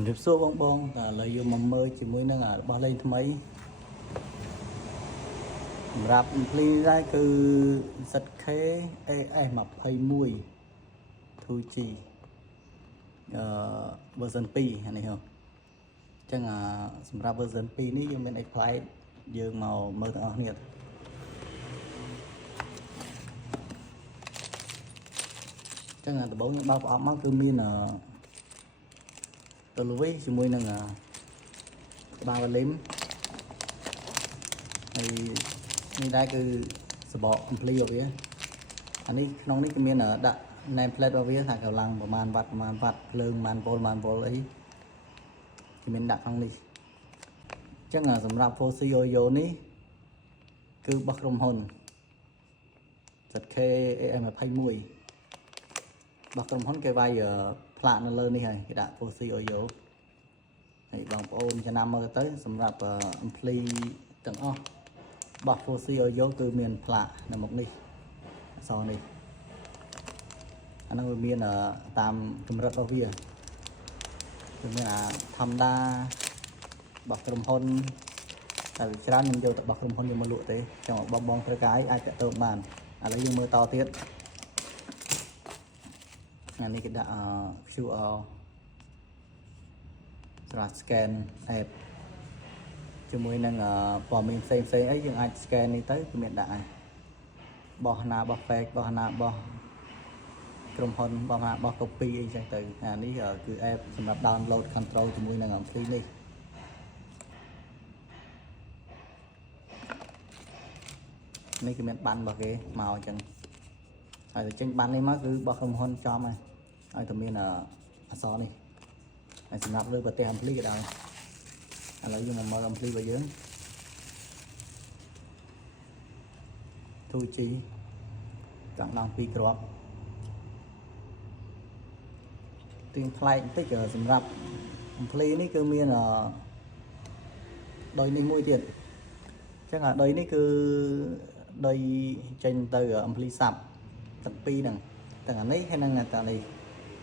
ជំរាបសួរបងតែឥឡូវយើងមកមើលជាមួយនឹងរបស់លេងថ្មីសម្រាប់ Ampli ដែរគឺ ZK AS21 2G version 2អានេះហ៎អញ្ចឹងសម្រាប់ version 2នេះយើងមានអីប្លែកយើងមកមើលទាំងអស់គ្នាចឹងដំបូងយើងបើកប្រអប់មកគឺមានទៅលុយជាមួយនឹងក្បាលវ៉ាលីមហើយនេះដែរគឺសបក Ampli របស់វាអានេះក្នុងនេះគឺមានដាក់ name plate របស់វាថាកម្លាំងប្រមាណវ៉ាត់ភ្លើងប្រមាណវ៉ុលអីគឺមានដាក់ក្នុងនេះអញ្ចឹងសម្រាប់ 4C Oyo នេះគឺរបស់ក្រុមហ៊ុន ZK AM21 របស់ក្រុមហ៊ុនគេវាយផ្លាកនៅលើនេះហើយគេដាក់ 4C Oyo ហើយបងប្អូនចំណាំមើលទៅសម្រាប់ Ampli ទាំងអស់របស់ 4C Oyo គឺមានផ្លាកនៅមុខនេះអក្សរនេះអានោះវាមានតាមកម្រិតរបស់វាគឺមានធម្មតារបស់ក្រុមហ៊ុនតែវាច្រើនខ្ញុំយកទៅរបស់ក្រុមហ៊ុនយកមកលក់ទេចង់បងត្រូវការអាចតាក់ទងបានឥឡូវយើងមើលតទៀតអានេះគេដាក់QR សម្រាប់ scan app ជាមួយនឹងព័ត៌មានផ្សេងអីយើងអាច scan នេះទៅគឺមានដាក់ហើយបោះណាបោះ fake បោះណាបោះក្រុមហ៊ុនបោះណាបោះ copy អីចឹងទៅអានេះគឺ app សម្រាប់ download control ជាមួយនឹង Ampli នេះនេះគឺមានបានរបស់គេមកអញ្ចឹងហើយទៅចេញបាននេះមកគឺរបស់ក្រុមហ៊ុនចំហើយឲ្យតែមានអក្សរនេះហើយសម្រាប់លើប្រទេស Ampli ក៏ដែរឥឡូវយើងមកមើល Ampli របស់យើង 2G ចង់ដល់2គ្រាប់ទៀងប្លែកបន្តិចសម្រាប់ Ampli នេះគឺមានដុយនេះមួយទៀតអញ្ចឹងដុយនេះគឺដុយចេញទៅ Ampli សាប់ទាំងពីរហ្នឹងទាំងអានេះហើយនិងទាំងនេះ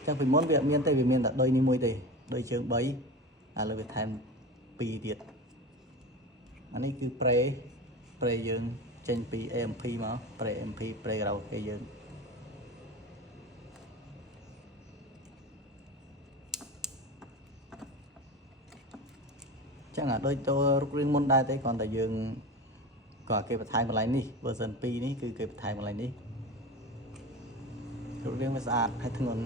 អញ្ចឹងពីមុនវាអត់មានទេវាមានតែដុយនេះមួយទេដុយជើង3ឥឡូវវាថែម2ទៀតអានេះគឺប្រេយើងចេញពី AMP មកប្រេ AMP ប្រេ karaoke យើងចឹងដូចទៅរូបរាងមុនដែរទេគ្រាន់តែយើងក៏គេបន្ថែមកន្លែងនេះ version 2នេះគឺគេបន្ថែមកន្លែងនេះរូបរាងវាស្អាតហើយធ្ងន់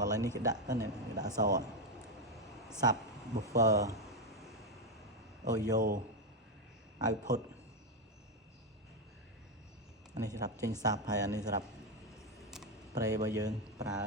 កន្លែងនេះគេដាក់ទៅនេះគេដាក់អក្សរសាប់ buffer Oyo output អានេះសម្រាប់ចេញសាប់ហើយអានេះសម្រាប់ប្រេរបស់យើងប្រើ